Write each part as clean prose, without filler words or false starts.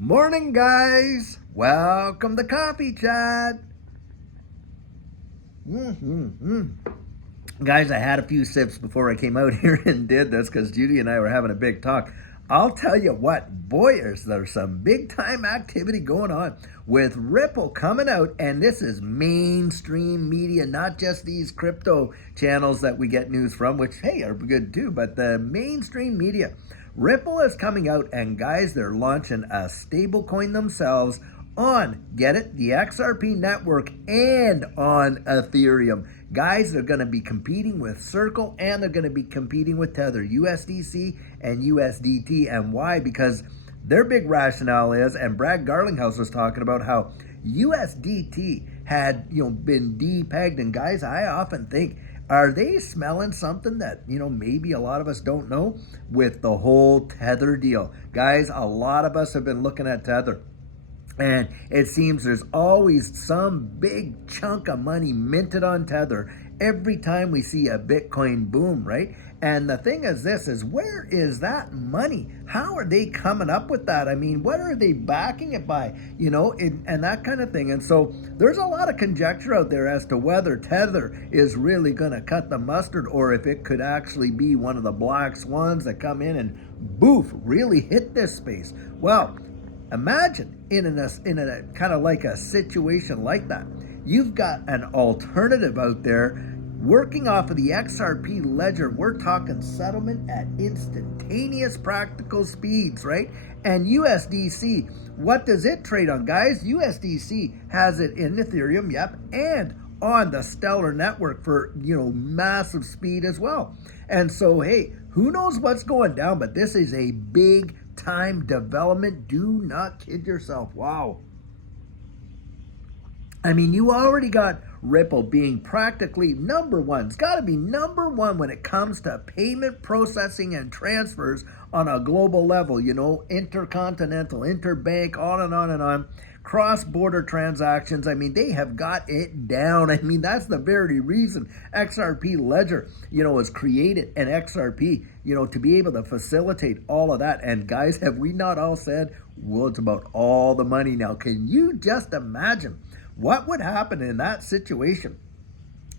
Morning, guys. Welcome to Coffee Chat. Guys, I had a few sips before I came out here and did this because Judy and I were having a big talk. I'll tell you what, boy, is there some big time activity going on with Ripple coming out, and this is mainstream media, not just these crypto channels that we get news from, which, hey, are good too, but the mainstream media. Ripple is coming out, and guys, they're launching a stablecoin themselves on, get it, the XRP network and on Ethereum. Guys, they're going to be competing with Circle and they're going to be competing with Tether, USDC and USDT. And why? Because their big rationale is, and Brad Garlinghouse was talking about how USDT had, been depegged. And guys, I often think, are they smelling something that, maybe a lot of us don't know with the whole Tether deal? Guys, a lot of us have been looking at Tether. And it seems there's always some big chunk of money minted on Tether every time we see a Bitcoin boom, right? And the thing is this, is where is that money? How are they coming up with that? I mean, what are they backing it by? And that kind of thing. And so there's a lot of conjecture out there as to whether Tether is really going to cut the mustard or if it could actually be one of the black swans that come in and boof, really hit this space. Well, imagine in a kind of like a situation like that. You've got an alternative out there working off of the XRP ledger. We're talking settlement at instantaneous practical speeds, right? And USDC, what does it trade on, guys? USDC has it in Ethereum, yep, and on the Stellar network for, massive speed as well. And so, hey, who knows what's going down, but this is a big time development. Do not kid yourself. Wow. I mean, you already got Ripple being practically number one. It's got to be number one when it comes to payment processing and transfers on a global level, intercontinental, interbank, on and on and on. Cross-border transactions, I mean, they have got it down. I mean, that's the very reason XRP Ledger, was created, and XRP, to be able to facilitate all of that. And guys, have we not all said, well, it's about all the money now? Can you just imagine what would happen in that situation?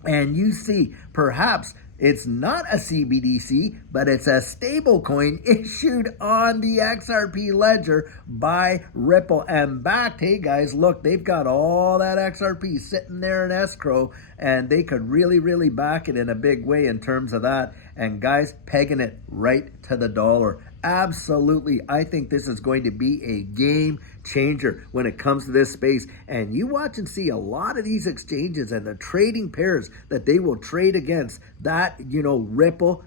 And you see, perhaps it's not a CBDC, but it's a stable coin issued on the XRP ledger by Ripple and backed. Hey guys, look, they've got all that XRP sitting there in escrow, and they could really, really back it in a big way in terms of that. And guys, pegging it right to the dollar. Absolutely. I think this is going to be a game changer when it comes to this space. And you watch and see a lot of these exchanges and the trading pairs that they will trade against that, Ripple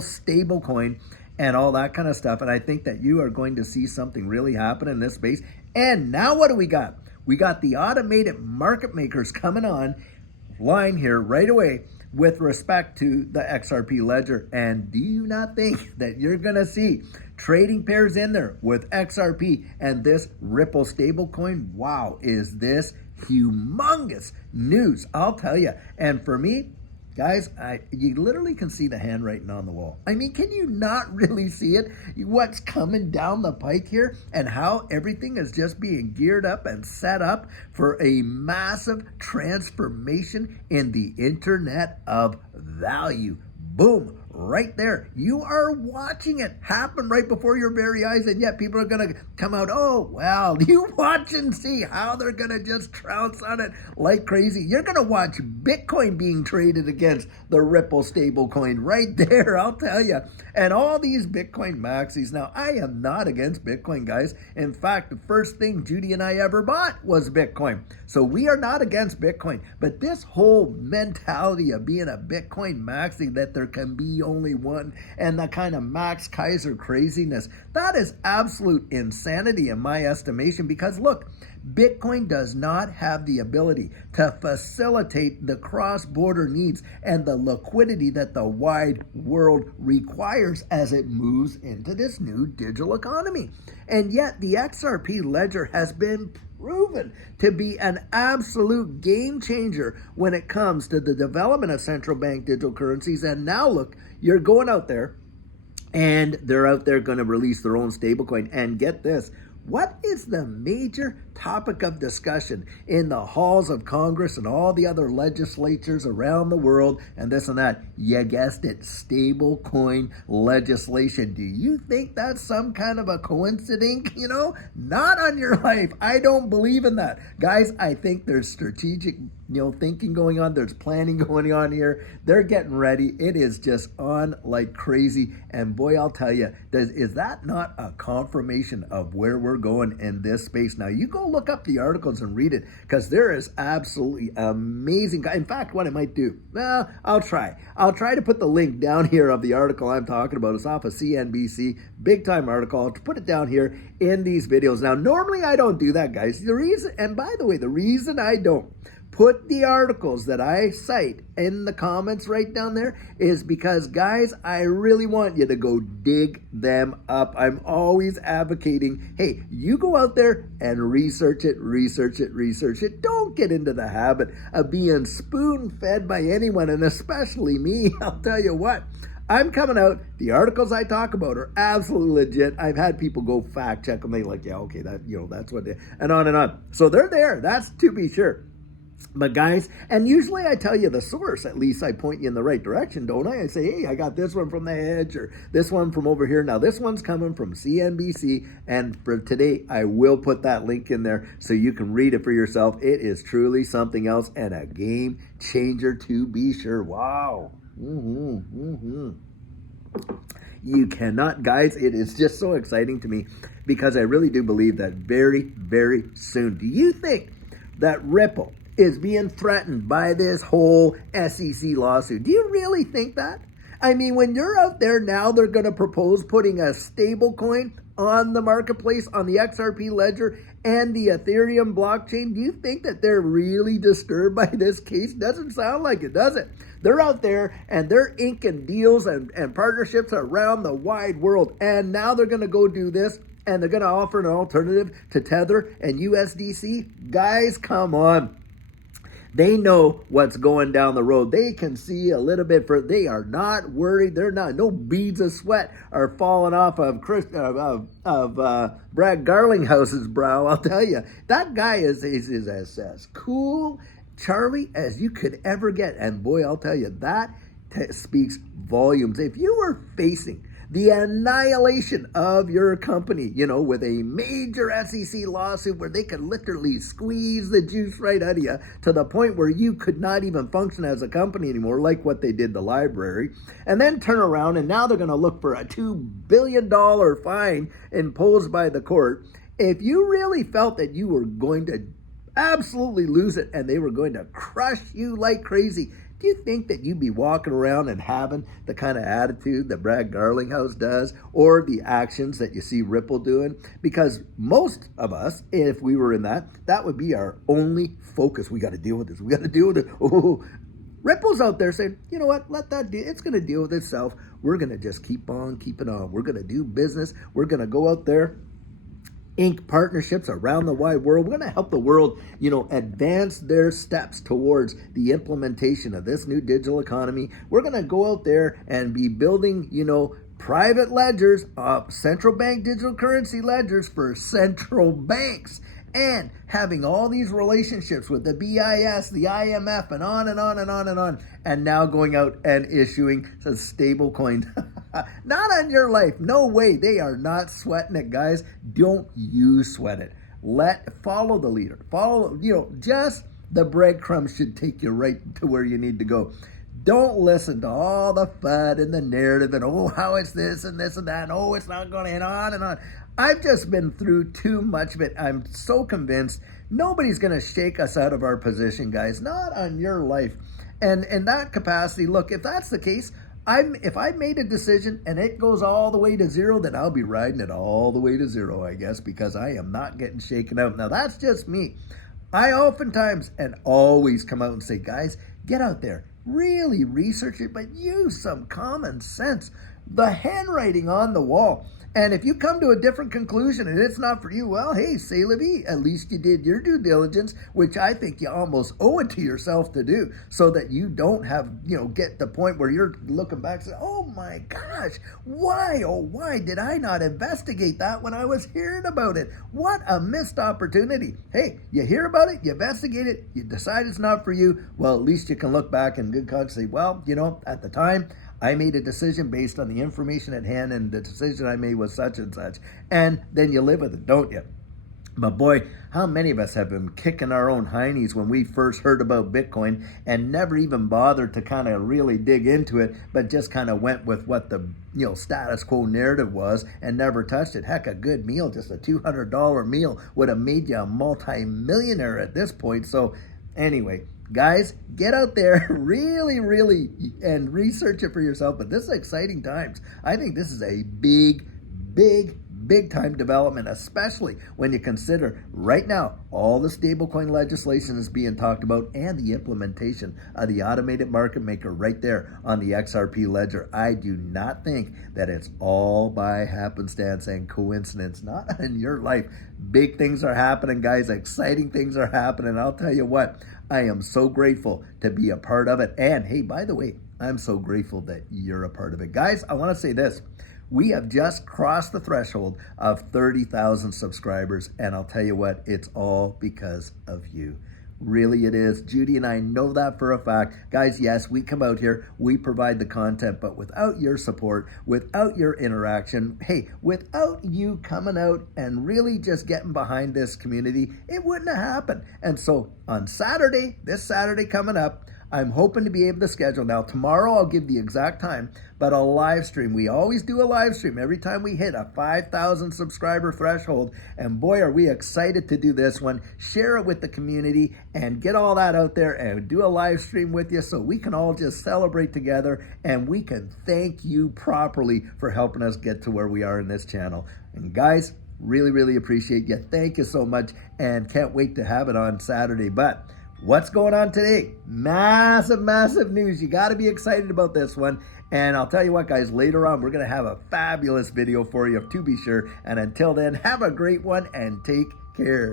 stable coin and all that kind of stuff. And I think that you are going to see something really happen in this space. And now what do we got? We got the automated market makers coming on line here right away with respect to the XRP ledger. And do you not think that you're going to see trading pairs in there with XRP and this Ripple stablecoin? Wow, is this humongous news? I'll tell you. And for me, guys, you literally can see the handwriting on the wall. I mean, can you not really see it? What's coming down the pike here and how everything is just being geared up and set up for a massive transformation in the Internet of Value. Boom. Right there. You are watching it happen right before your very eyes, and yet people are going to come out, oh, well, you watch and see how they're going to just trounce on it like crazy. You're going to watch Bitcoin being traded against the Ripple stablecoin right there, I'll tell you. And all these Bitcoin maxis. Now, I am not against Bitcoin, guys. In fact, the first thing Judy and I ever bought was Bitcoin. So we are not against Bitcoin. But this whole mentality of being a Bitcoin maxi, that there can be only one, and the kind of Max Kaiser craziness, that is absolute insanity in my estimation. Because look, Bitcoin does not have the ability to facilitate the cross-border needs and the liquidity that the wide world requires as it moves into this new digital economy. And yet the XRP ledger has been proven to be an absolute game changer when it comes to the development of central bank digital currencies. And now look, you're going out there and they're out there going to release their own stablecoin. And get this, What is the major topic of discussion in the halls of Congress and all the other legislatures around the world and this and that? You guessed it, stable coin legislation. Do you think that's some kind of a coincidence? Not on your life. I don't believe in that. Guys, I think there's strategic thinking going on. There's planning going on here. They're getting ready. It is just on like crazy. And boy, I'll tell you, is that not a confirmation of where we're going in this space? Now, you go look up the articles and read it, because there is absolutely amazing. In fact, what I might do, well, I'll try to put the link down here of the article I'm talking about. It's off of CNBC, big time article. I'll put it down here in these videos. Now, normally I don't do that, guys. The reason I don't put the articles that I cite in the comments right down there is because, guys, I really want you to go dig them up. I'm always advocating, hey, you go out there and research it. Don't get into the habit of being spoon-fed by anyone, and especially me. I'll tell you what, I'm coming out. The articles I talk about are absolutely legit. I've had people go fact check them. They're like, yeah, okay, that's what they, and on and on. So they're there. That's to be sure. But guys, and usually I tell you the source, at least I point you in the right direction, don't I? I say, hey, I got this one from The Hedge, or this one from over here. Now, this one's coming from CNBC, and for today, I will put that link in there so you can read it for yourself. It is truly something else and a game changer to be sure. Wow. You cannot, guys, it is just so exciting to me, because I really do believe that very, very soon. Do you think that Ripple is being threatened by this whole SEC lawsuit? Do you really think that? I mean, when you're out there now, they're going to propose putting a stable coin on the marketplace, on the XRP ledger and the Ethereum blockchain. Do you think that they're really disturbed by this case? Doesn't sound like it, does it? They're out there and they're inking deals and partnerships around the wide world. And now they're going to go do this, and they're going to offer an alternative to Tether and USDC. Guys, come on. They know what's going down the road. They can see a little bit further. They are not worried. They're not. No beads of sweat are falling off of Brad Garlinghouse's brow. I'll tell you, that guy is as cool, Charlie, as you could ever get. And boy, I'll tell you, that speaks volumes. If you were facing the annihilation of your company, with a major SEC lawsuit where they could literally squeeze the juice right out of you to the point where you could not even function as a company anymore, like what they did the library, and then turn around and now they're going to look for a $2 billion fine imposed by the court. If you really felt that you were going to absolutely lose it and they were going to crush you like crazy, do you think that you'd be walking around and having the kind of attitude that Brad Garlinghouse does, or the actions that you see Ripple doing? Because most of us, if we were in that would be our only focus. We got to deal with this. We got to deal with it. Oh, Ripple's out there saying, you know what, let that deal. It's going to deal with itself. We're going to just keep on keeping on. We're going to do business. We're going to go out there, ink partnerships around the wide world. We're going to help the world, advance their steps towards the implementation of this new digital economy. We're going to go out there and be building, private ledgers, central bank digital currency ledgers for central banks, and having all these relationships with the BIS, the IMF, and on and on and on and on, and now going out and issuing some stable coins. Not on your life. No way. They are not sweating it, guys. Don't you sweat it. Follow the leader. Just the breadcrumbs should take you right to where you need to go. Don't listen to all the FUD and the narrative and, how it's this and this and that, and it's not going to, and on and on. I've just been through too much of it. I'm so convinced nobody's going to shake us out of our position, guys. Not on your life. And in that capacity, look, if that's the case, if I made a decision and it goes all the way to zero, then I'll be riding it all the way to zero, I guess, because I am not getting shaken out. Now, that's just me. I oftentimes and always come out and say, guys, get out there, really research it, but use some common sense. The handwriting on the wall. And if you come to a different conclusion and it's not for you, well, hey, c'est la vie. At least you did your due diligence, which I think you almost owe it to yourself to do, so that you don't have, get the point where you're looking back and say, oh my gosh, why, oh why did I not investigate that when I was hearing about it? What a missed opportunity. Hey, you hear about it, you investigate it, you decide it's not for you, well, at least you can look back in good conscience and say, well, at the time, I made a decision based on the information at hand, and the decision I made was such and such. And then you live with it, don't you? But boy, how many of us have been kicking our own heinies when we first heard about Bitcoin and never even bothered to kind of really dig into it, but just kind of went with what the status quo narrative was and never touched it. Heck, a good meal, just a $200 meal, would have made you a multi-millionaire at this point. So anyway, guys, get out there, really, and research it for yourself. But this is exciting times. I think this is a big time development, especially when you consider right now all the stablecoin legislation is being talked about and the implementation of the automated market maker right there on the XRP ledger. I do not think that it's all by happenstance and coincidence, not in your life. Big things are happening, guys. Exciting things are happening. I'll tell you what, I am so grateful to be a part of it. And hey, by the way, I'm so grateful that you're a part of it. Guys, I want to say this. We have just crossed the threshold of 30,000 subscribers, and I'll tell you what, it's all because of you. Really it is. Judy and I know that for a fact. Guys, yes, we come out here, we provide the content, but without your support, without your interaction, hey, without you coming out and really just getting behind this community, it wouldn't have happened. And so on Saturday, this Saturday coming up, I'm hoping to be able to schedule. Now, tomorrow I'll give the exact time, but a live stream. We always do a live stream every time we hit a 5,000 subscriber threshold. And boy, are we excited to do this one. Share it with the community and get all that out there and do a live stream with you so we can all just celebrate together and we can thank you properly for helping us get to where we are in this channel. And guys, really appreciate you. Thank you so much and can't wait to have it on Saturday. But what's going on today? Massive news. You got to be excited about this one. And I'll tell you what, guys, later on, we're going to have a fabulous video for you, to be sure. And until then, have a great one and take care.